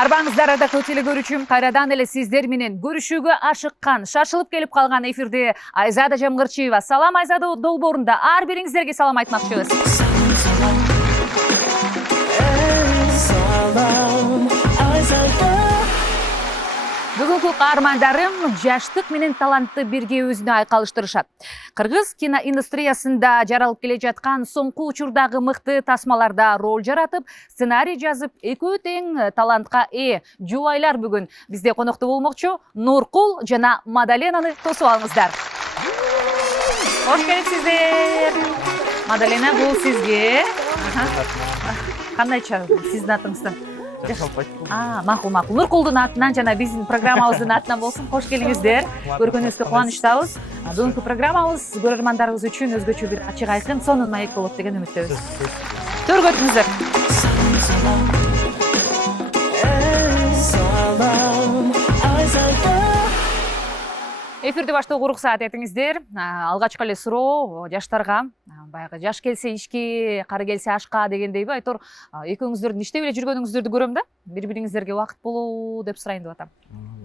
Арбаңыздар ардактуу телекөрүүчүм, кайрадан эле сиздер менен көрүшүүгө ашыккан, шашылып келип калган эфирде Айзада Жамгырчиева. Салам Айзада долбоорунда ар бириңиздерге салам айтмакчыбыз. Бүгүнкү каармандарым жаштык менен талантты бирге өзүнө айкалыштырышат. Кыргыз киноиндустриясында жаралып келе жаткан соңку учурдагы мыкты тасмаларда роль жаратып, сценарий жазып, экөө тең талантка жубайлар бүгүн бизде конокто болмокчу. Нуркул жана Мадаленаны тосуп алыңыздар. Кош келипсиздер. Мадалена, бул сизге. Кандайча сиздин атыңыздан? Макул. Нуркулдун атынан жана биздин программабыздын атынан болсун. Кош келиңиздер. Көргөнүңүзгө кубанычтабыз. Бүгүнкү программабыз көрөрмандарыбыз үчүн өзгөчө бир ачык айкын, сонун маек болот деген үмүттөбүз. Төргө өтүңүздөр. Эфирди баштоого уруксаат этиңиздер. Алгачкы эле суроо жаштарга. Баягы жаш келсе ишке, кары келсе ашка дегендейби, айтор экөөңүздөрдүн иштеп эле жүргөнүңүздөрдү көрөм да. Бири-бириңиздерге убакыт болобу деп сурайын деп атам.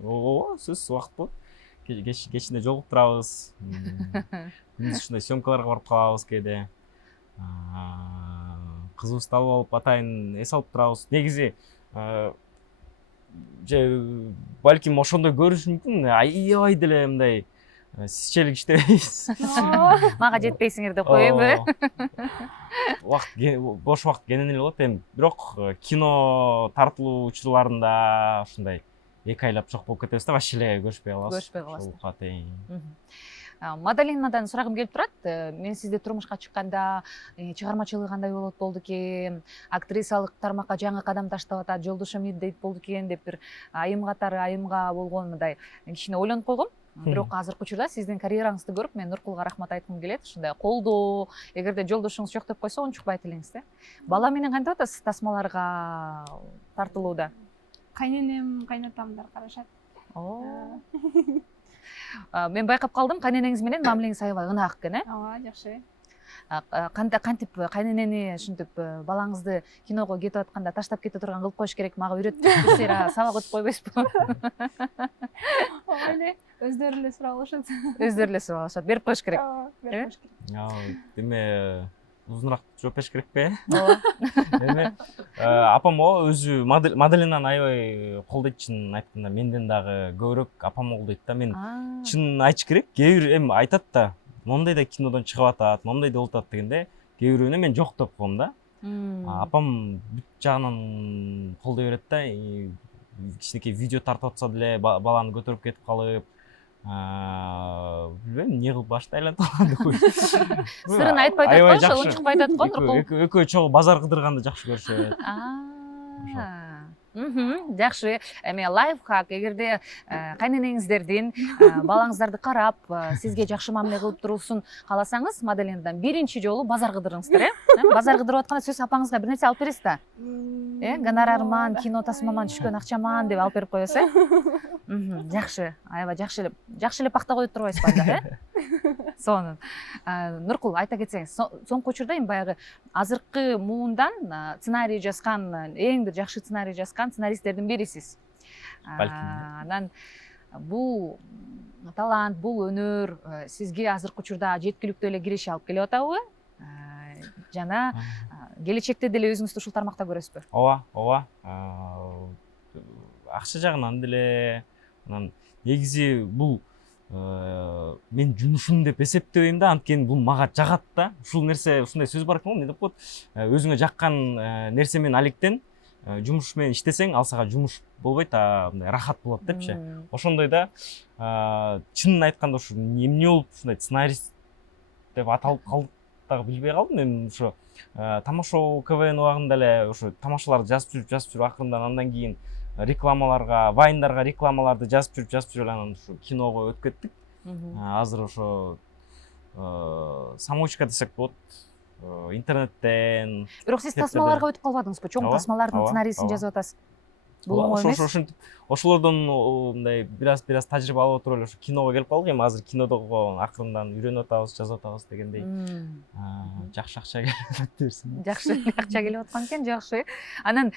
Ооба, сөзсүз убакыт болот. Кечинде жолугуп турабыз. Биз ушундай съемкаларга барып калабыз кээде. Кызыбызды алып алып атайын эс алып турабыз. Негизи балким ошондой көрүшү мүмкүн. Аябай деле мындай сизчелик иштебейбиз. Мага жетпейсиңер деп коеюнбу? Бош убакыт кенен эле болот эми. Бирок кино тартылуу учурларында ушундай эки айлап жок болуп кетебиз да, вообще эле көрүшпөй калабыз. Мадаленадан сурагым келип турат. Мен сизди турмушка чыкканда чыгармачылыгы кандай болду экен, актрисалык тармакка жаңы кадам таштап атат, жолдошум дейт болду экен деп бир айым катары айымга болгон мындай кичине ойлонуп койгом. Бирок азыркы учурда сиздин карьераңызды көрүп, мен Нуркулга рахмат айткым келет. Ушундай колдоо, эгерде жолдошуңуз жок деп койсо, унчукпайт элеңиз да. Бала менен кантип атасыз тасмаларга тартылууда? Кайненем, кайнатамдар карашат. Мен байкап калдым, кайненеңиз менен мамилеңиз аябай ынак экен, Ооба, жакшы. Кантип кайненени ушинтип балаңызды киного кетип атканда таштап кете турган кылып коюш керек, мага үйрөтүп берсеңер, сабак өтүп койбойсузбу? Ооба эле, өздөрү эле сурап алышат. Берип коюш керек. Ооба, берип коюш керек. Деме узунураак жооп бериш керекпи? Ооба. Эми апам өзү Мадаленаны аябай колдойт, чынын айтканда. Менден дагы көбүрөөк апам колдойт да. Мен чынын айтыш керек, кээ бир эми айтат да, момундай да кинодон чыгып атат, момундай да болуп атат дегенде, кээ бирөөнө мен жок деп коем да. Апам бүт жагынан колдой берет да. Кичинекей видео тартып атса деле баланы көтөрүп кетип калып, билбейм, эмне кылып башты айлантып алган деп коет. Сырын айтпай атат го, ошо унчукпай атат го Нуркул. Экөө чогуу базар кыдырганды жакшы көрүшөт. Жакшы. Эми лайфхак, эгерде кайненеңиздердин балаңыздарды карап, сизге жакшы мамиле кылып турусун кааласаңыз, Мадаленадан биринчи жолу базар кыдырыңыздар, Базар кыдырып атканда сөзсүз апаңызга бир нерсе алып бересиз да. Гонорарман, кино тасмаман түшкөн акчаман деп алып берип коесуз, Жакшы, аябай жакшы эле пакта коюп турбайсызбы анда, Сонун. Нуркул, айта кетсеңиз, соңку учурда эми баягы азыркы муундан сценарий жазган, эң бир жакшы сценарий жазган сценаристтердин бирисиз. Анан бул талант, бул өнөр сизге азыркы учурда жеткиликтүү эле киреше алып келип атабы? Жана келечекте деле өзүңүздү ушул тармакта көрөсүзбү? Ооба. Акча жагынан деле, анан негизи бул мен жумушум деп эсептебейм да, анткени бул мага жагат да. Ушул нерсе, ушундай сөз бар экен го, эмне деп коет? Өзүңө жаккан нерсе менен алектен, жумуш менен иштесең, ал сага жумуш болбойт, мындай рахат болот депчи. Ошондой да, чынын айтканда ушу эмне болуп ушундай сценарист деп аталып калдык дагы билбей калдым. Мен ошо тамашоо КВН убагында эле ошо тамашаларды жазып жүрүп акырындан андан кийин рекламаларга, вайндарга рекламаларды жазып жүрүп анан ушу киного өтүп кеттик. Азыр ошо самоучка десек болот. Интернеттен. Бирок сиз тасмаларга өтүп калбадыңызбы? Чоң тасмалардын сценарийсин жазып атасыз. Бул оңой эмес. Ошентип ошолордон мындай бир аз тажрыйба алып отуруп эле ошо киного келип калдык. Эми азыр кинодого акырындан үйрөнүп атабыз, жазып атабыз дегендей. Жакшы акча келип атабыз. Жакшы акча келип аткан экен, жакшы. Анан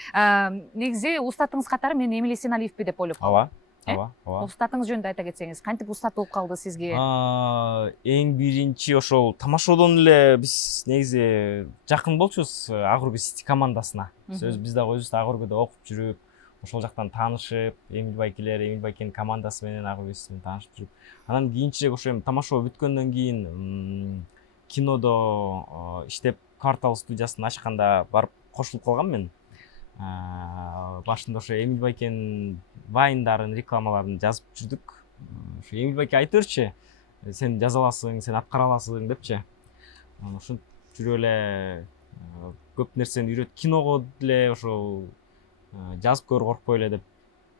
негизи устатыңыз катары мен Эмиль Эсеналиевпи деп ойлоп калдым. Ооба. Устатыңыз жөнүндө айта кетсеңиз, кантип устат болуп калды сизге? Эң биринчи ошол тамашодон эле биз негизи жакын болчубуз Агурбе Сити командасына. Биз дагы өзүбүз Агурбеде окуп жүрүп, ошол жактан таанышып, Эмиль байкенин командасы менен Агурбе Сити менен таанышып жүрүп, анан кийинчерээк ошо эми тамашоо бүткөндөн кийин кинодо иштеп, Квартал студиясын ачканда барып кошулуп калгам мен. Башында ошо Эмиль байкенин вайндарын, рекламаларын жазып жүрдүк. Ошо Эмиль байке айтып берчү, сен жаза аласың, сен аткара аласың депчи. Ошентип жүрүп эле көп нерсени үйрөт, киного деле ошол жазып көр, коркпой эле деп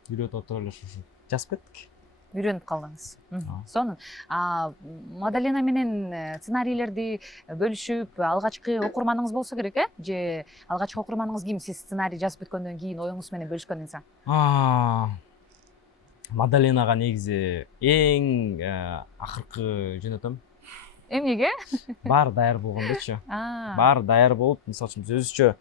үйрөтүп отуруп эле ошо жазып кеттик. Үйрөнүп калдыңыз. Сонун. Мадалена менен сценарийлерди бөлүшүп, алгачкы окурманыңыз болсо керек, же алгачкы окурманыңыз ким? Сиз сценарий жазып бүткөндөн кийин оюңуз менен бөлүшкөндөн соң? Мадаленага негизи эң акыркы жөнөтөм. Эмнеге? Баары даяр болгондочу. Баары даяр болуп, мисалы үчүн биз өзүчө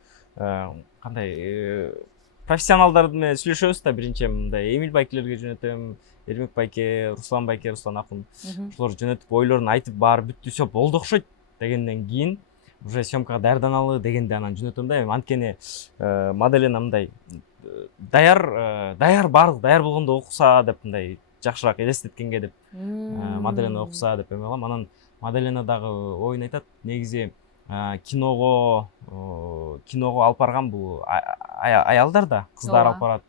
кандай профессионалдар менен сүйлөшөбүз да, биринчи мындай Эмиль байкелерге жөнөтөм, Эрмек байке, Руслан акун. Ошолор жөнөтүп, ойлорун айтып, баары бүттү, всё болду окшойт дегенден кийин уже съемкага даярданалы дегенде анан жөнөтөм да. Эми анткени Маделена мындай даяр баардык даяр болгондо окуса деп, мындай жакшыраак элестеткенге деп Маделена окуса деп эме кылам. Анан Маделена дагы оюн айтат, негизи киного алып барган бул аялдар да, кыздар алып барат.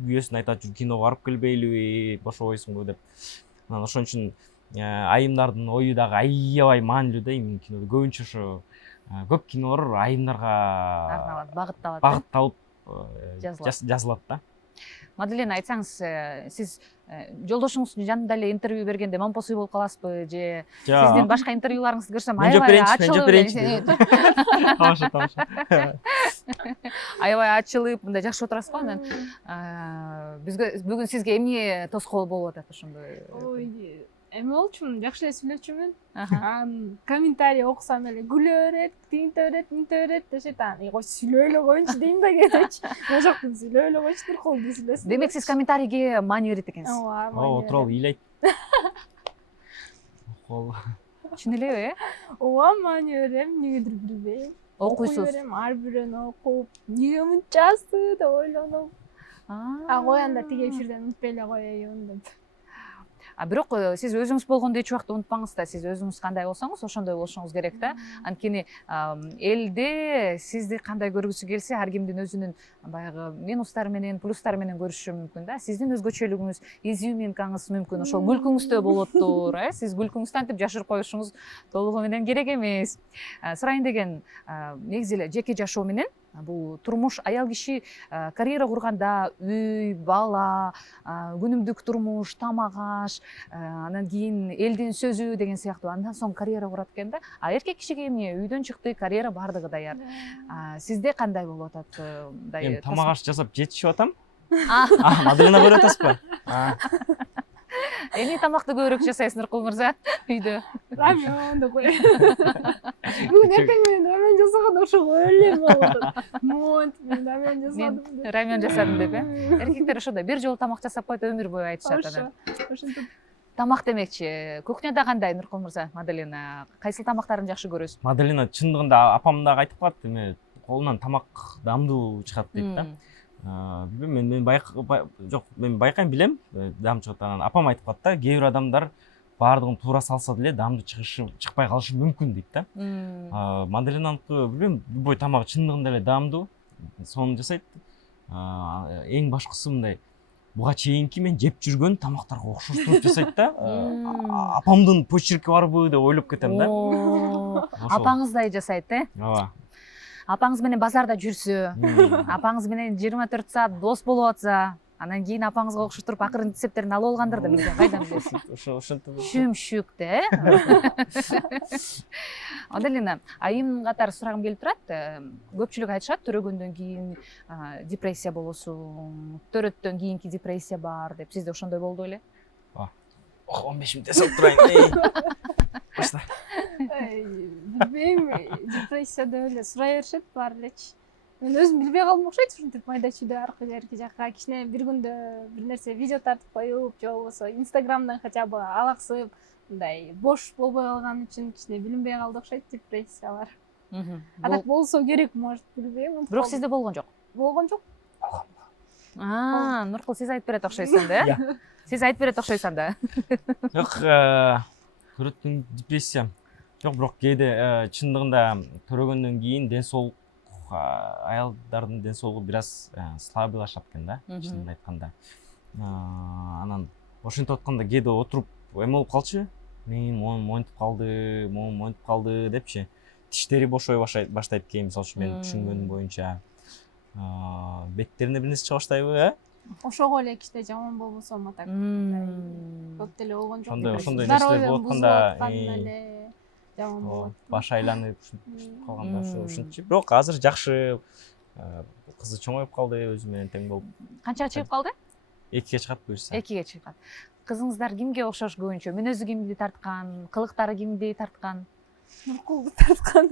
Күйөөсүн айтат, жүр киного барып келбейлиби, бошобойсуңбу деп. Анан ошон үчүн айымдардын ою дагы аябай маанилүү да эми кинодо. Көбүнчө ошо көп кинолор айымдарга багытталып жазылат да. Маделена, айтсаңыз, сиз жолдошуңуздун жанында эле интервью бергенде момпосуй болуп каласызбы, же сиздин башка интервьюларыңызды көрсөм аябай ачылып, аябай ачылып, мындай жакшы отурасыз го. Анан бүгүн сизге эмне тоскоол болуп атат ошондой? Ой, эме болчумун, жакшы эле сүйлөчүмүн. Комментарий окусам эле күлө берет, тинте берет дешет. Ой, сүйлөй эле коюнчу дейм да кетечи. Ал жактан сүйлөй эле коюнчу, туркулду сүйлөсүн. Демек сиз комментарийге маани берет экенсиз. Ооба, отуруп ыйлайт. Чын элеби, Ооба, маани берем, эмнегедир билбейм. Окуйсуз. Ар бирөөнү окуп, эмне мынчасы деп ойлонуп. Коян да тиги эфирден унутпай эле коеюн деп. Бирок сиз өзүңүз болгондо эч убакта унутпаңыз да, сиз өзүңүз кандай болсоңуз ошондой болушуңуз керек да. Анткени элде сизди кандай көргүсү келсе, ар кимдин өзүнүн баягы минустары менен, плюстары менен көрүшү мүмкүн да. Сиздин өзгөчөлүгүңүз, изюминкаңыз мүмкүн, ошол күлкүңүздө болоттур, сиз күлкүңүздү антип жашырып коюшуңуз толугу менен керек эмес. Сурайын деген, негизи эле жеке жашоо менен бул турмуш, аял киши карьера курганда үй, бала, күнүмдүк турмуш, тамак аш, анан кийин элдин сөзү деген сыяктуу, андан соң карьера курат экен да. Эркек кишиге эмне, үйдөн чыкты, карьера баардыгы даяр. Сизде кандай болуп атат? Эми тамак аш жасап жетишип атам. Маделена көрүп атасызбы? Эмне тамакты көбүрөөк жасайсыз Нуркул мырза үйдө? Рамен деп кой. Бүгүн эртең менен рамен жасаганда ошого өлөм болуп атат. Мен рамен жасадым деп. Мен рамен жасадым деп, эркектер ошондой бир жолу тамак жасап коет, өмүр бою айтышат анан. Ошентип. Тамак демекчи, кухняда кандай Нуркул мырза, Маделена? Кайсыл тамактарын жакшы көрөсүз? Маделена чындыгында апам дагы айтып калат, эме колунан тамак даамдуу чыгат дейт да. Мен байкайм, билем, даам чыгат. Анан апам айтып калат да, кээ бир адамдар баардыгын туура салса деле даамдуу чыкпай калышы мүмкүн дейт да. Маделенаныкы билбейм, любой тамак чындыгында эле даамдуу, сонун жасайт. Эң башкысы мындай, буга чейинки мен жеп жүргөн тамактарга окшоштуруп жасайт да. Апамдын почерки барбы деп ойлоп кетем да. Апаңыздай жасайт, Ооба. Апаңыз менен базарда жүрсө, апаңыз менен 24 саат дос болуп атса, Анан кийин апаңызга окшоп туруп акырын рецепттерин алып алгандыр да мен кайдан билесиң. Ошентип. Шүмшүк да. Аделина, айым катары сурагым келип турат. Көпчүлүк айтышат төрөгөндөн кийин депрессия болосуң, төрөттөн кийинки депрессия бар деп. Сизде ошондой болду беле? 15 мүнөт эсеп турайын. Башла. Билбейм, депрессия деп эле сурай беришет баары элечи. Мен өзүм билбей калдым окшойт, ушинтип майда чүйдө аркы берки жакка кичине бир күндө бир нерсе видео тартып коюп, же болбосо инстаграмдан хотя бы алаксып, мындай бош болбой калган үчүн кичине билинбей калды окшойт депрессиялар. А так болсо керек, может, билбейм. Бирок сизде болгон жок. Болгон жок. Нуркул, сиз айтып берет окшойсуң да? Сиз айтып берет окшойсуң да? Жок, төрөттүн депрессия. Жок, бирок кээде чындыгында төрөгөндөн кийин ден соолук аялдардын ден соолугу бир аз слабыйлашат экен да, чынын айтканда. Анан ошентип атканда кээде отуруп эме болуп калчу. Мен монтип калды депчи. Тиштери бошой баштайт экен, мисалы үчүн мен түшүнгөнүм боюнча. Беттерине бир нерсе чыга баштайбы, Ошого эле кичине жаман болбосо атак. Көп деле болгон жок. Ошондой нерселер болуп атканда жаман болот. баш айланып калганда ушинтчи. Бирок азыр жакшы, кызы чоңоюп калды, өзү менен тең болуп. Канчага чыгып калды? 2-ге чыгат буюрса. 2-ге чыгат. Кызыңыздар кимге окшош көбүнчө? Мүнөзү кимди тарткан, кылыктары кимди тарткан? Нуркулду тарткан.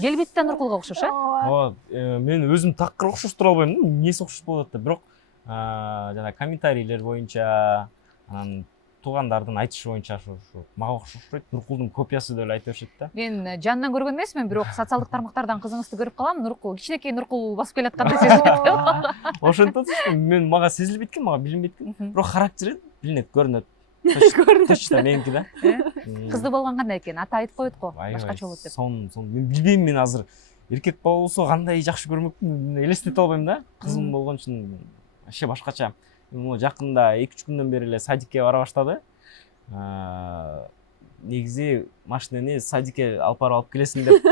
Келбети да Нуркулга окшош, Ооба, мен өзүм такыр окшош тура албайм. Эмнеси окшош болуп атат, бирок жана комментарийлер боюнча, анан туугандардын айтышы боюнча ушу мага окшошпойт, Нуркулдун копиясы деп эле айта беришет да. Мен жанынан көргөн эмесмин, бирок социалдык тармактардан кызыңызды көрүп калам. Нуркул, кичинекей Нуркул басып келаткандай сезилет. Ошентип атышпы, мен мага сезилбейт экен, мага билинбейт экен. Бирок характери билинет, көрүнөт. Точно меники да. Кызды болгон кандай экен? Ата айтып коет го, башкача болот деп. Сон мен билбейм, мен азыр эркек бала болсо кандай жакшы көрмөкмүн, элестете албайм да. Кызым болгон үчүн вообще башкача. Могу жакында 2-3 күндөн бери эле садикке бара баштады. Негизи машинени садикке алып келесиң деп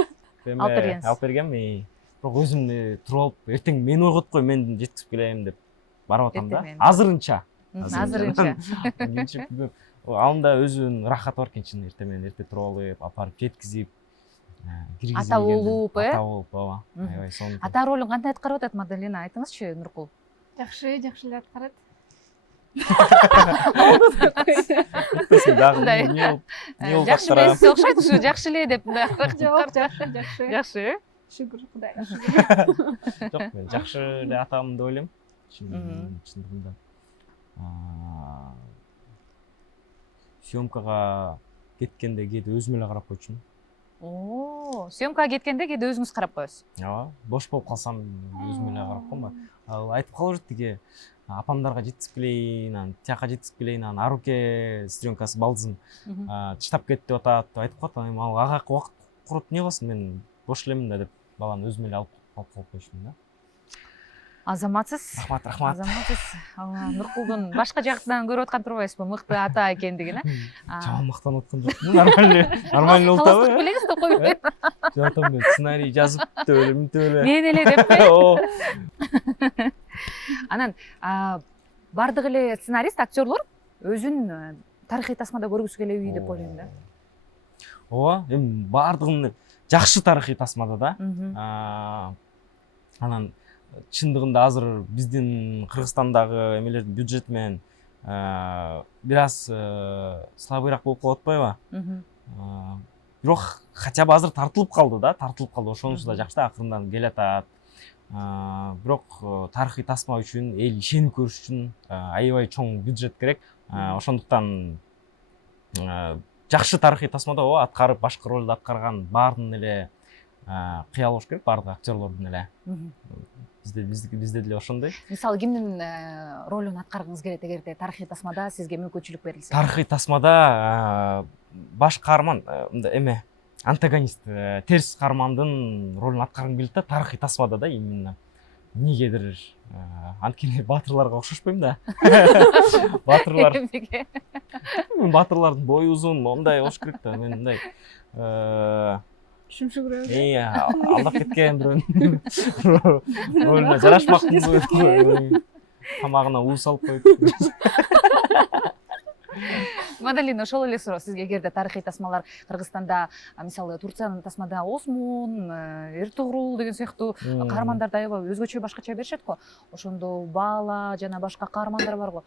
алып бергенмин. Бирок өзүм туруп алып, эртең мени ойготуп кой, мен жеткизип келем деп барып атам да. Азырынча. Алында өзүнүн рахаты бар экен, чын эртең менен эрте туруп алып, апарып жеткизип, киргизип. Ата болуп, Ата болуп, ооба. Аябай сонун. Ата ролун кандай аткарып атат Маделина? Айтыңызчы, Нуркул. Жакшы эле аткарат. Жакшы эмес окшойт ушу, жакшы эле деп мындай. Жок, жакшы. Жакшы. Шүгүр Кудай. Жок, мен жакшы эле атам деп ойлойм. Чындыгында. Съемкага кеткенде кээде өзүм эле карап койчумун. Съемкага кеткенде кээде өзүңүз карап коесуз. Ооба, бош болуп калсам өзүм эле карап койм. Ал айтып калып жүрөт тиги апамдарга жеткизип келейин, анан тияка жеткизип келейин, анан Аруке сестренкасы балдызым чыдап кетти деп атат, деп айтып калат. Анан ал ага убакыт куруп эмне кыласың, мен бош элемин да деп баланы өзүм эле алып калып койчумун да. Азаматсыз. Рахмат. Азаматсыз. Нуркулдун башка жактан көрүп аткан турбайсызбы, мыкты ата экендигин, Жаман мактанып аткан жокмун. Нормально болуп Каластык атабы? билесиз деп койбойм. Жантам мен сценарий жазып деп эле, мынтип эле. Мен эле деп. Анан бардык эле сценарист, актерлор өзүн тарыхый тасмада көргүсү келеби деп ойлойм да. Ооба, эми бардыгын жакшы тарыхый тасмада да. Анан чындыгында азыр биздин Кыргызстандагы эмелердин бюджети менен бир аз слабыйраак болуп калып атпайбы? Бирок хотя бы азыр тартылып калды да, ошонусу да жакшы да, акырындан келатат. Бирок тарыхый тасма үчүн, эл ишенип көрүш үчүн аябай чоң бюджет керек. Ошондуктан жакшы тарыхый тасмада аткарып, башкы ролду аткарган баардын эле кыял болуш керек, баардык актерлордун эле. Бизде деле ошондой. Мисалы, кимдин ролун аткаргыңыз келет эгерде тарыхый тасмада сизге мүмкүнчүлүк берилсе? Тарыхый тасмада баш каарман, эме, антагонист, терс каармандын ролун аткаргым келет да, тарыхый тасмада да, именно. Эмнегедир анткени баатырларга окшошпойм да. Баатырлардын бою узун, мондай болуш керек да, мен мындай Шүмшүгүрөбү. алдап кеткен бирөөнүн ролуна жарашмакмынбы. тамагына уус алып коюп. Мадалина, ошол эле суроо сизге. Эгерде тарыхый тасмалар Кыргызстанда, мисалы Турциянын тасмада Осмун, Эртугрул деген сыяктуу каармандарды аябай өзгөчө башкача беришет го. Ошондо Бала жана башка каармандар бар го.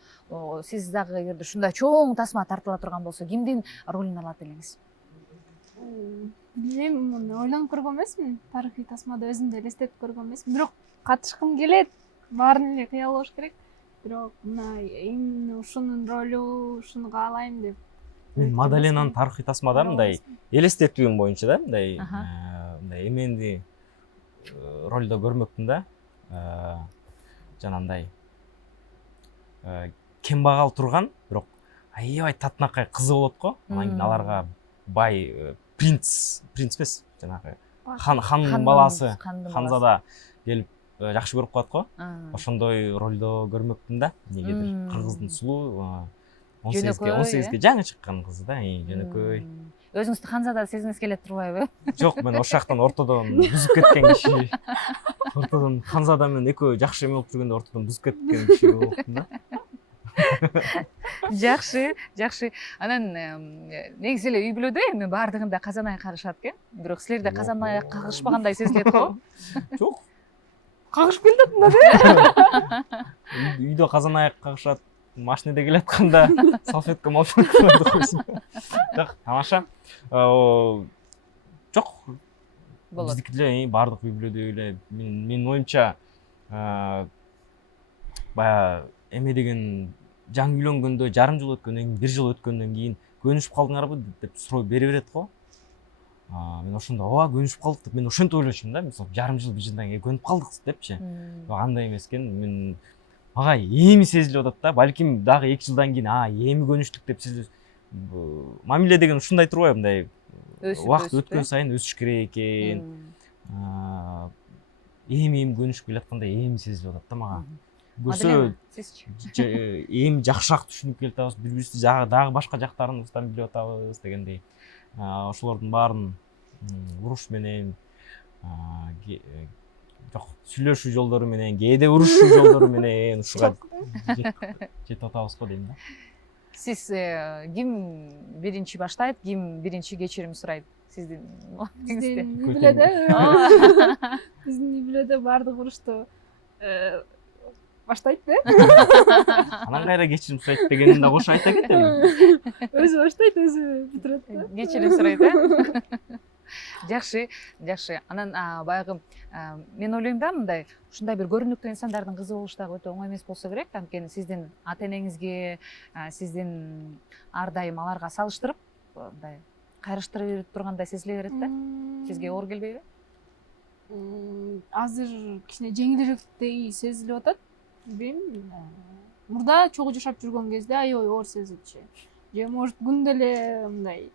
Сиз дагы эгерде ушундай чоң тасма тартыла турган болсо, кимдин ролун алат элеңиз? Билбейм, муну ойлонуп көргөн эмесмин. Тарыхый тасмада өзүм да элестетип көргөн эмесмин. Бирок катышкым келет. Баарын эле кыя болуш керек. Бирок мына именно ушунун ролу, ушуну каалайм деп. Мен Мадаленанын тарыхый тасмада мындай элестетүүм боюнча да, мындай эменди ролдо көрмөкмүн да. Жанагындай кембагал турган, бирок аябай татынакай кызы болот го. Анан кийин аларга бай принц эмес, жанагы хандын баласы, ханзада келип жакшы көрүп калат го. Ошондой ролдо көрмөкмүн да. Эмнегедир кыргыздын сулуу 18ге жаңы чыккан кызы да, жөнөкөй. Өзүңүздү ханзада сезиңиз келет турбайбы? Жок, мен ошол жактан ортодон бузуп кеткен киши. Ортодон ханзада менен экөө жакшы эме болуп жүргөндө ортодон бузуп кеткен киши болуптун да. Жакшы. Анан негизи эле үй бүлөдө эми баардыгында казан аяк кагышат экен. Бирок силерде казан аяк кагышпагандай сезилет го. Жок. Кагышып келатат да. Үйдө казан аяк кагышат, машинеде келатканда салфетка молчуп койсун. Жок, тамаша. Жок. Биздики деле баардык үй бүлөдө эле менин оюмча баягы эме деген жаңы үйлөнгөндө жарым жыл өткөндөн кийин, 1 жыл өткөндөн кийин көнүшүп калдыңарбы деп суроо бере берет го. Мен ошондо ооба көнүшүп калдык деп мен ошентип ойлочумун да. Мисалы жарым жыл 1 жылдан кийин көнүп калдык депчи. Андай эмес экен. Мен мага эми сезилип атат да. Балким дагы 2 жылдан кийин эми көнүштүк деп сезилет. Мамиле деген ушундай турбайбы, мындай убакыт өткөн сайын өсүш керек экен. Эми көнүшүп келаткандай эми сезилип атат да мага. Көрсө эми жакшыраак түшүнүп келатабыз, бири-бирибизди дагы башка жактарыбыздан билип атабыз дегендей. Ошолордун баарын уруш менен, жок, сүйлөшүү жолдору менен, кээде урушуу жолдору менен ушуга жетип атабыз го дейм да. Сиз ким биринчи баштайт, ким биринчи кечирим сурайт? Сиздин биздин үй бүлөдө биздин үй бүлөдө баардык урушту баштайт да. Анан кайра кечирим сурайт дегенин да кошо айта кетеби? Өзү баштайт, өзү бүтүрөт да. Кечирим сурайт, э? Жакшы. Анан баягы мен ойлойм да, мындай ушундай бир көрүнүктүү инсандардын кызы болуш дагы өтө оңой эмес болсо керек. Анткени сиздин ата энеңизге, сиздин ар дайым аларга салыштырып, мындай кайрыштыра берип тургандай сезиле берет да. Сизге оор келбейби? Азыр кичине жеңилирээктей сезилип атат. Билбейм. Мурда чогуу жашап жүргөн кезде аябай оор сезилчү. Же может күндө эле мындай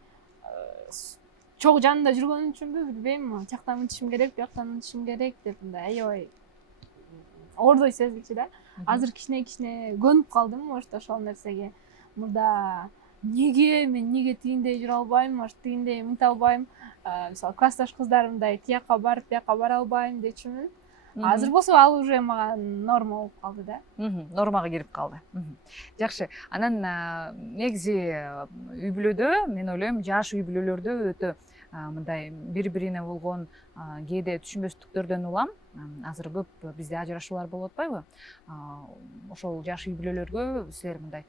чогуу жанында жүргөнүм үчүнбү, билбейм. Тияктан мынтишим керек, бияктан мынтишим керек деп мындай аябай оордой сезилчү да. Азыр кичине көнүп калдым, может, ошол нерсеге. Мурда неге тигиндей жүрө албайм, может, тигиндей мынта албайм. Мисалы, классташ кыздарымдай тияка барып, бияка бара албайм дечүмүн. Азыр болсо ал уже мага норма болуп калды да. Нормага кирип калды. Жакшы. Анан негизи үй бүлөдө, мен ойлойм, жаш үй бүлөлөрдө өтө мындай бири-бирине болгон кээде түшүнбөстүктөрдөн улам. Азыр көп бизде ажырашуулар болуп атпайбы? Ошол жаш үй бүлөлөргө силер мындай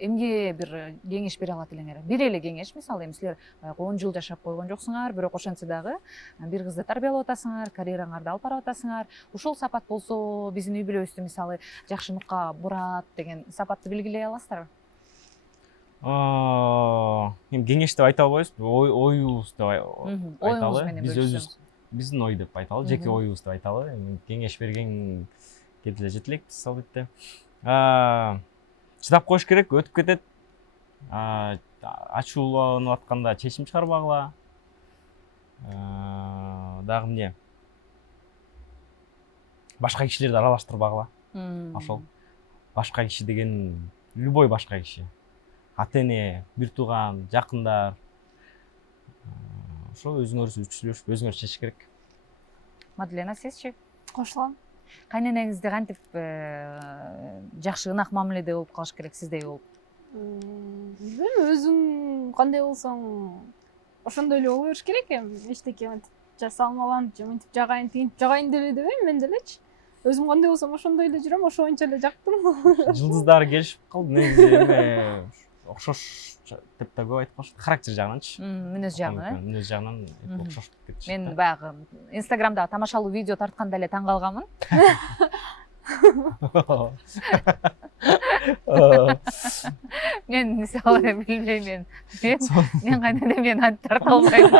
эмне бир кеңеш бере алат элеңер? Бир эле кеңеш, мисалы, эми силер 10 жыл жашап койгон жоксуңар, бирок ошентсе дагы бир кызды тарбиялап атасыңар, карьераңарды алып барып атасыңар. Ушул сапат болсо биздин үй бүлөбүздү мисалы жакшы нукка бурат деген сапатты белгилей аласыздарбы? Эми кеңеш деп айта албайбыз, оюбуз деп айталы. Биз өзүбүз биздин ой деп айталы, жеке оюбуз деп айталы. Кеңеш берген кезде жете элекпиз албетте. Чыдап коюш керек, өтүп кетет. Ачууланып атканда чечим чыгарбагыла. Дагы эмне? Башка кишилерди аралаштырбагыла. Ошол. Башка киши деген любой башка киши. Ата-эне, бир тууган, жакындар. Ошо өзүңөрүз сүйлөшүп, өзүңөр чечиш керек. Мадлена, сизчи? Кошулам. кайненеңизди кантип жакшы ынак мамиледе болуп калыш керек сиздей болуп? Билбейм, өзүң кандай болсоң ошондой эле боло бериш керек. Эми эчтеке мынтип жасалмаланып же мынтип жагайын тигинтип жагайын деле дебейм мен делечи. Өзүм кандай болсом ошондой эле жүрөм, ошо боюнча эле жактым. Жылдыздары келишип калды негизи эме окшош деп да көп айтып калышты. Характер жагынанчы. Мүнөз жагынан, Мүнөз жагынан окшош кетчү. мен баягы Инстаграмда тамашалуу видео тартканда эле таң калганмын. Мен мисалы билбейм мен кайда мен антип тарта албайм да.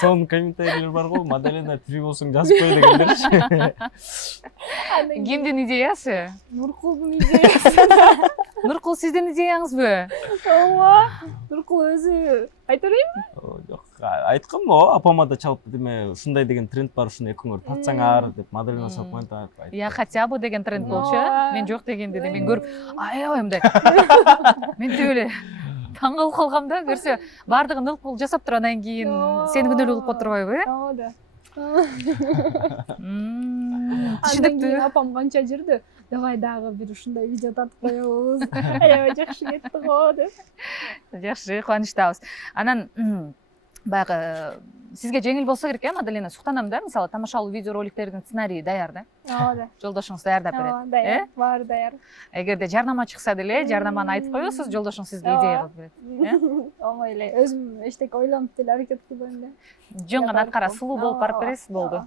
Сонун комментарийлер бар го, Мадалена тирүү болсоң жазып кой дегендерчи. Кимдин идеясы? Нуркулдун идеясы. Нуркул сиздин идеяңызбы? Ооба. Нуркул өзү айта берейинби? Жок, айткам го, апама да чалып деме ушундай деген тренд бар, ушуну экөөңөр татсаңар деп Мадалена чалып коюн да. Я хотя бы деген тренд болчу, мен жок дегенде де мен көрүп, аябай мындай. Мен түгүл эле таң калып калгам да, көрсө баардыгын Нуркул жасап туруп анан кийин сени күнөөлүү кылып отурбайбы, э? Ооба да. Андан Түшүнүктүү. кийин апам канча жүрдү. Давай дагы бир ушундай видео тартып коебуз. Аябай жакшы кетти го деп. Жакшы, кубанычтабыз. Анан баягы сизге жеңил болсо керек, Мадалена, суктанам да, мисалы тамашалуу видео роликтердин сценарийи даяр да. Ооба да. Жолдошуңуз даярдап берет. Ооба, даяр. Баары даяр. Эгерде жарнама чыкса деле, жарнаманы айтып коесуз, жолдошуңуз сизге идея кылып берет. Оңой эле. Өзүм эчтеке ойлонуп деле аракет кылбайм да. Жөн гана аткара сулуу болуп барып бересиз, болду.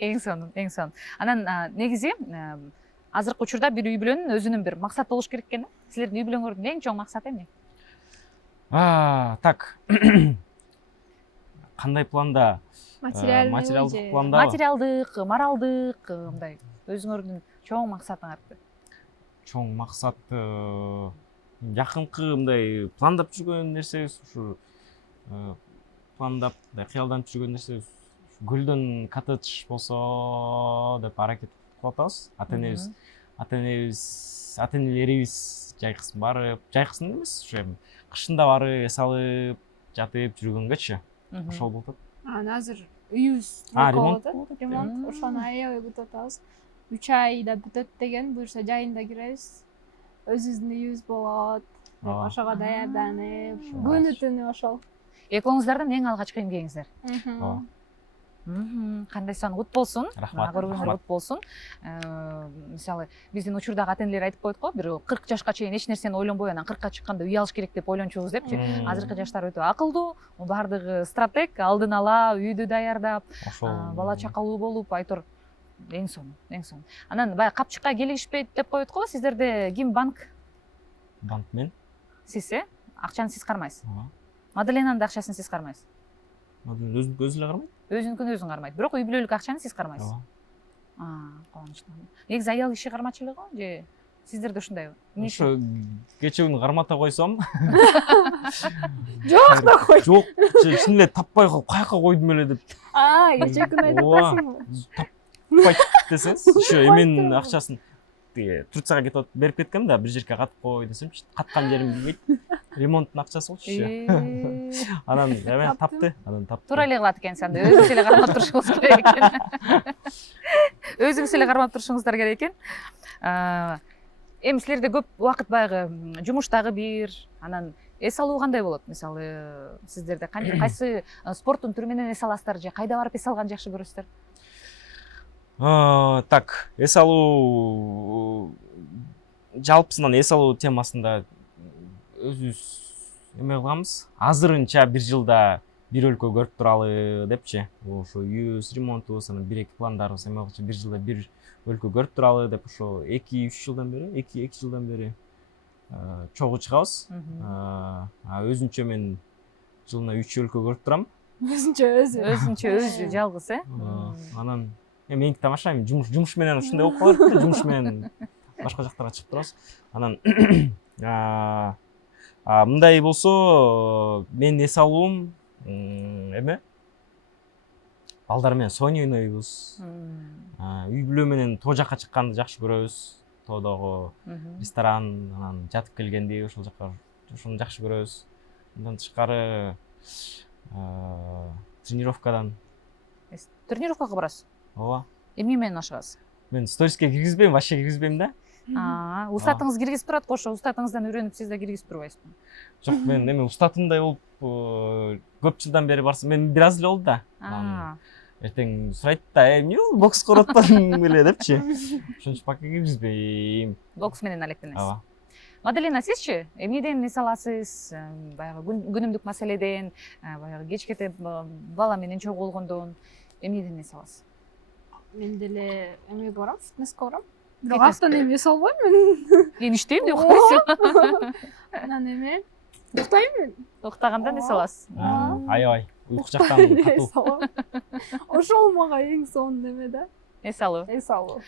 Эң сонун, эң сонун. Анан негизи азыркы учурда бир үй бүлөнүн өзүнүн бир максаты болуш керек экен. Силердин үй бүлөңөрдүн эң чоң максаты эмне? Так. Кандай планда? Материалдык планда. Материалдык, моралдык, мындай өзүңөрдүн чоң максатыңарды. Чоң максат жакынкы мындай пландап жүргөн нерсебиз ушу пландап, кыялданып жүргөн нерсебиз гүлдөн коттедж болсо деп аракет кылып атабыз. Ата-энелерибиз жайкысын барып, жайкысын эмес, ушу эми кышында барып эс алып, жатып жүргөнгөчү. Ошол болуп атат. Анан азыр үйүбүз ремонт болуп атат. Ремонт. Ошону аябай күтүп атабыз. 3 айда бүтөт деген, буюрса жайында киребиз. Өзүбүздүн үйүбүз болот. Ошого даярданып, күнү түнү ошол. Экөөңүздөрдүн эң алгачкы эмгегиңиздер. Ооба. Кандай сон кут болсун. Рахмат. Көргөнгөр кут болсун. Мисалы биздин учурдагы ата-энелер айтып коет го, бир 40 жашка чейин эч нерсени ойлонбой анан 40ка чыкканда үй алыш керек деп ойлончубуз депчи. Азыркы жаштар өтө акылдуу, баардыгы стратег, алдын ала үйдү даярдап, бала чакалуу болуп, айтор эң сонун, эң сонун. Анан баягы капчыкка келишпейт деп коет го, сиздерде ким банк? Банк мен. Сиз, акчаны сиз кармайсыз. Мадаленанын да акчасын сиз кармайсыз. Өзүнүкү өзү эле кармайт. Өзүнүкүн өзүң кармайт. Бирок үй бүлөлүк акчаны сиз кармайсыз. Кубанычтуу. Негизи аял киши кармачылыгы го же сиздерде ушундайбы? Ошо кечээ күнү кармата койсом. Жок да кой. Жок, чын эле таппай калып, каяка койдум эле деп. Кечээ күнү айтып атасыңбы? Таппайт десеңиз, ошо эменин акчасын Турцияга кетип берип кеткем да, бир жерге катып кой десемчи, каткан жерим билбейт. Ремонттун акчасы болчу. Анан эме тапты, Туура эле кылат экенсиз анда, өзүңүз эле кармап турушуңуз керек экен. Өзүңүз эле кармап турушуңуздар керек экен. Эми силерде көп убакыт баягы жумуштагы бир, анан эс алуу кандай болот? Мисалы, сиздерде кайсы спорттун түрү менен эс аласыздар же кайда барып эс алганды жакшы көрөсүздөр? Так, эс алуу жалпысынан эс алуу темасында өзүбүз эме кылганбыз. Азырынча бир жылда бир өлкө көрүп туралы депчи. Ошо үйүбүз ремонтубуз, анан 1-2 пландарыбыз эме кылчу, бир жылда бир өлкө көрүп туралы деп ошо 2-3 жылдан бери, 2 жылдан бери чогуу чыгабыз. Өзүнчө мен жылына 3 өлкө көрүп турам. Өзүнчө өзү жалгыз, Анан эми эң тамаша, жумуш менен ушундай болуп калат, жумуш менен башка жактарга чыгып турабыз. Анан мындай болсо, мен эс алуум эме балдар менен Sony ойнойбуз. Үй бүлө менен тоо жакка чыкканды жакшы көрөбүз. Тоодогу ресторан, анан жатып келгенди ошол жакка ошону жакшы көрөбүз. Андан тышкары тренировкадан. Тренировкага барасыз? Ооба. Эмне менен ашыгасыз? Мен сториске киргизбейм, вообще киргизбейм да. Устатыңыз киргизип турат, ошо устатыңыздан үйрөнүп сиз да киргизип турбайсызбы? Жок, мен эми устатымдай болуп көп жылдан бери барсам, мен бир аз эле болду да. Эртең сурайт да, эмне болду бокска баратпадың беле депчи. Ошон үчүн пока киргизбейм. Бокс менен алектенесиз. Ооба. Маделина, сизчи эмнеден эс аласыз? Баягы күнүмдүк маселеден, баягы кечкете бала менен чогулгондон эмнеден эс аласыз? Мен деле эмеге барам, фитнеске барам. Бирок Фитнеске? актан эме эс албайм мен. Мен иштейм деп койсуң. Анан эме уктайм мен. Уктагандан эс аласыз. Аябай, уйку жактан катуу. Эс алам. Ошол мага эң сонун эме да. Эс алуу. Эс алуу.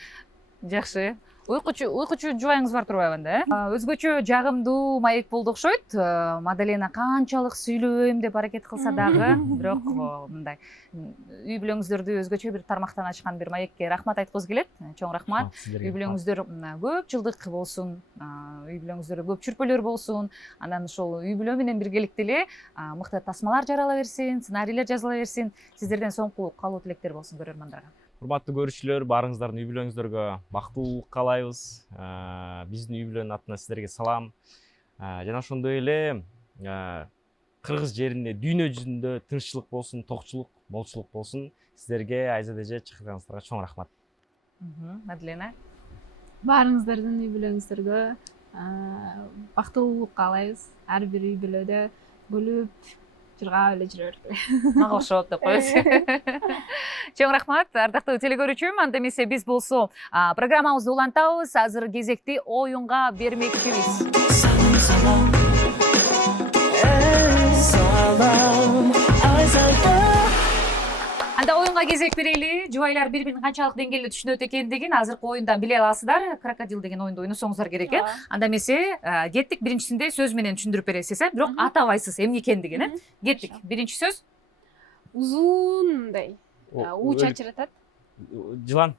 Жакшы. Уйкучу жубайыңыз бар турбайбы анда, Өзгөчө жагымдуу маек болду окшойт. Маделина канчалык сүйлөбөйм деп аракет кылса дагы, бирок мындай үй бүлөңүздөрдү өзгөчө бир тармактан ачкан бир маекке рахмат айткыбыз келет. Чоң рахмат. Үй бүлөңүздөр көп жылдык болсун, үй бүлөңүздөрдө көп чүрпөлөр болсун. Анан ошол үй бүлө менен биргеликте эле мыкты тасмалар жарала берсин, сценарийлер жазыла берсин. Сиздерден соңку каалоо тилектер болсун көрөрмандарга. Урматтуу көрүүчүлөр, баарыңыздардын үй бүлөңүздөргө бактылуулук каалайбыз. Биздин үй бүлөнүн атынан сиздерге салам. Жана ошондой эле кыргыз жеринде, дүйнө жүзүндө тынччылык болсун, токчулук, молчулук болсун. Сиздерге Айзат эже чакырганыңыздарга чоң рахмат. Маделина. Баарыңыздардын үй бүлөңүздөргө бактылуулук каалайбыз. Ар бир үй бүлөдө күлүп жыргап эле жүрө беркиле. Мага окшоп деп коесуз. Чоң рахмат, ардактуу телекөрүүчүм. Анда эмесе биз болсо программабызды улантабыз. Азыр кезекти оюнга бермекчибиз. Анда оюнга кезек берели. Жубайлар бири-бирин канчалык деңгээлде түшүнөт экендигин азыркы оюндан биле аласыздар. Крокодил деген оюнду ойносоңуздар керек э. Анда эмесе кеттик. Биринчисинде сөз менен түшүндүрүп бересиз, бирок атабайсыз эмне экендигин, Кеттик. Биринчи сөз. Узун мындай. У чачыратат. Жылан.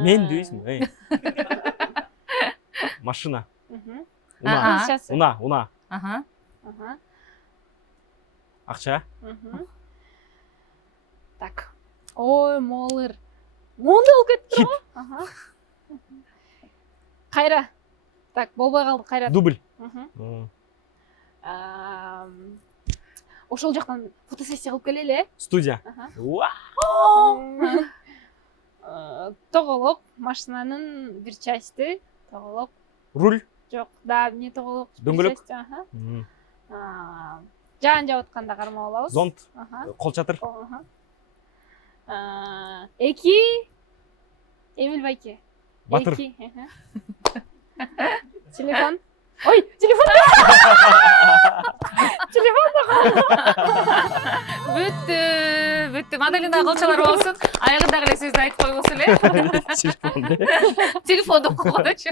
Мен дейсиңби? Машина. Уна. Акча. Так. Ой, молыр. Монда болуп кетти го. Кайра. Так, болбой калды, кайра. Дубль. Ошол жактан фотосессия кылып келели. Студия. Тоголок, машинанын бир части, тоголок. Руль. Жок, да, эмне тоголок? Дөңгөлөк. Жаан жаап атканда кармап алабыз. Зонт. Кол чатыр. Эки. Эмил байке. Батыр. Телефон. Ой, телефон. Бүттү. Маделина колчалар болсун. Аягындагы эле сөздү айтып койбосун эле. Телефонду койгончу.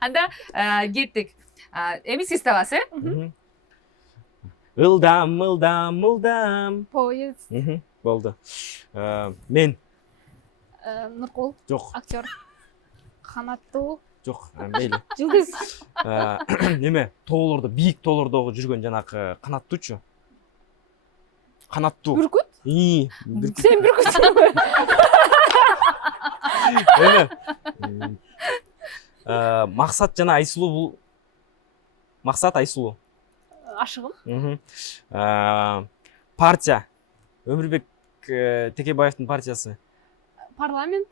Анда кеттик. Эми сиз табасыз, Ылдам. Поезд. Болду. Мен. Нуркул. Жок. Актер. Канаттуу. Жок, мейли. Жылдыз. Неме? Тоолордо, бийик тоолордогу жүргөн жанакы канаттуучу. Канаттуу. Бүркүт? Бүркүт. Сен бүркүтсүң. Эме? Максат жана Айсулуу бул. Максат Айсулуу. Ашыгым. Партия. Өмүрбек Текебаевдин партиясы. Парламент.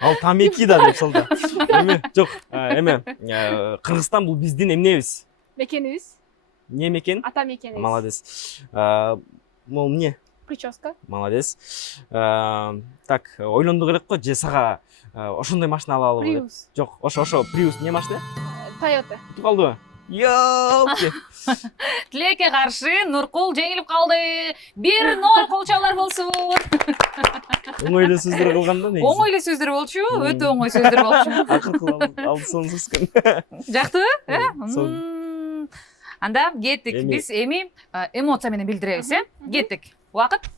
Ал тамеки да деп салды. Эме, жок, эме, Кыргызстан бул биздин эмнебиз? Мекенибиз. Не мекен? Ата мекенибиз. Молодец. Мол эмне? Прическа. Молодец. Так, ойлондук элек го, же сага ошондой машина ала алабы? Приус. Жок, ошо Приус не машина? Toyota. Утуп калдыбы? Ёлки. Тилекке каршы Нуркул жеңилип калды. 1-0 колчалар болсун. Оңой эле сөздөр кылган да негизи. Оңой эле сөздөр болчу, өтө оңой сөздөр болчу. Акыркы алды сонсуз экен. Жактыбы? Анда кеттик. Биз эми эмоция менен билдиребиз, Кеттик. Убакыт.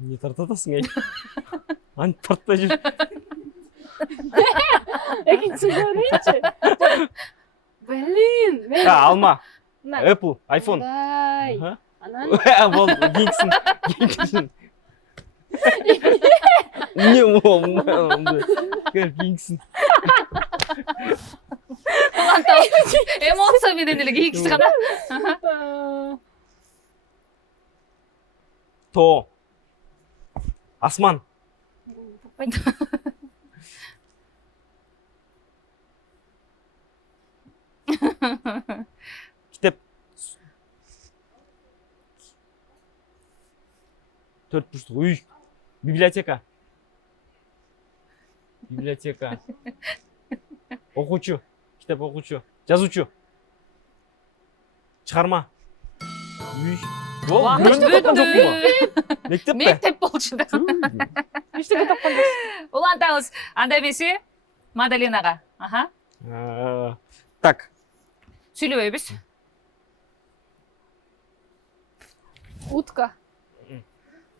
Не тартатасың, эй? Аны тартпай жүр. Экинчи көрүнчү. Блин. Алма. мына Apple, iPhone. мындай Аха. анан Болды, кийинкисин. Не болду. Кийинкисин. Эмоция менен эле кийгиз гана. То. Асман. Китеп. 4 бурчтук үй. Библиотека. Окуучу. Китеп окуучу. Жазуучу. Чыгарма. Үй. Убакыт бүттү. Мектеп. Мектеп болчу да. Эчтеке тапкан жоксуң. Улантабыз. Анда эмесе Мадаленага. Аха. Так. Сүйлөбөйбүз. Утка.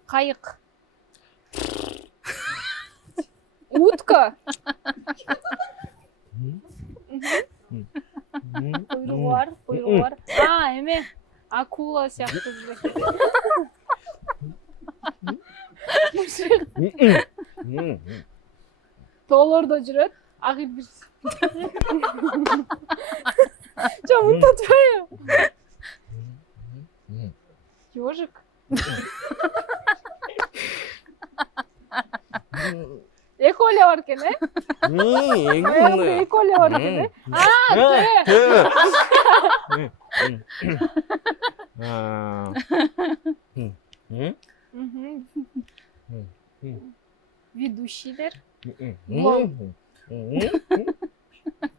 Кайык. Утка. Куйругу бар. Эме. Акула сыяктуу бир. Тоолордо жүрөт. Агыл бир. Жа мынтатпайбы? Ёжик. Эколе бар экен, э? Аягында эколе бар экен, э? Ведущийлер,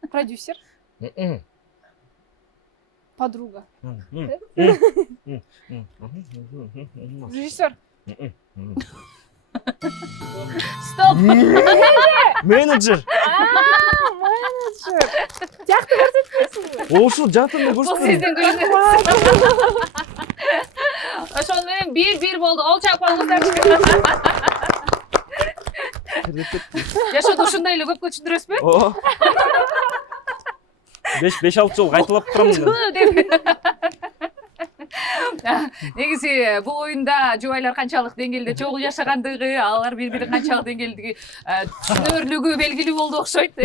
продюсер, подруга, режиссер. Стоп. Менеджер. Менеджер. Жакты көрсөтпөйсүңбү? Ошол жактында Бул көрсөтүп. сиздин күлүңүз. Ошону менен бир болду. Ол чак болуңуздар. Жашоодо ушундай эле көпкө түшүндүрөсүзбү? 5-6 жол кайталап турам. Негизи бул оюнда жубайлар канчалык деңгээлде чогуу жашагандыгы, алар бири-бирин канчалык деңгээлдеги түшүнөрлүгү белгилүү болду окшойт.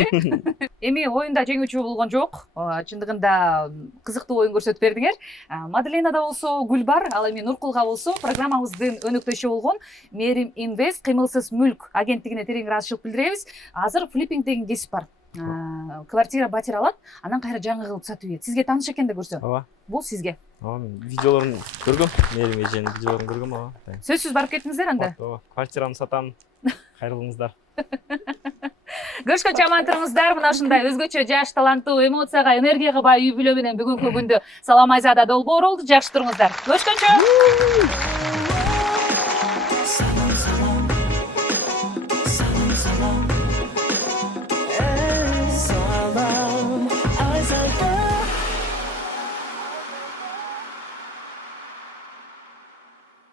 Эми оюнда жеңүүчү болгон жок. Чындыгында кызыктуу оюн көрсөтүп бердиңер. Мадаленада болсо Гүл бар, ал эми Нуркулга болсо программабыздын өнөктөшү болгон Мерим Инвест кыймылсыз мүлк агенттигине терең ыраазычылык билдиребиз. Азыр флиппинг деген кесип бар. Квартира батир алат, анан кайра жаңы кылып сатып ийет. Сизге тааныш экен да көрсөм. Ооба. Бул сизге. Мен видеолорун көргөм. Мерим эженин видеолорун көргөм. Ооба. Сөзсүз барып кеттиңиздер анда. Ооба. Квартираны сатам. Кайрылыңыздар. Көрүшкөнчө аман туруңуздар. Мына ушундай өзгөчө жаш, таланттуу, эмоцияга, энергияга бай үй бүлө менен бүгүнкү күндү Салам Айзада долбоор болду. Жакшы туруңуздар. Көрүшкөнчө.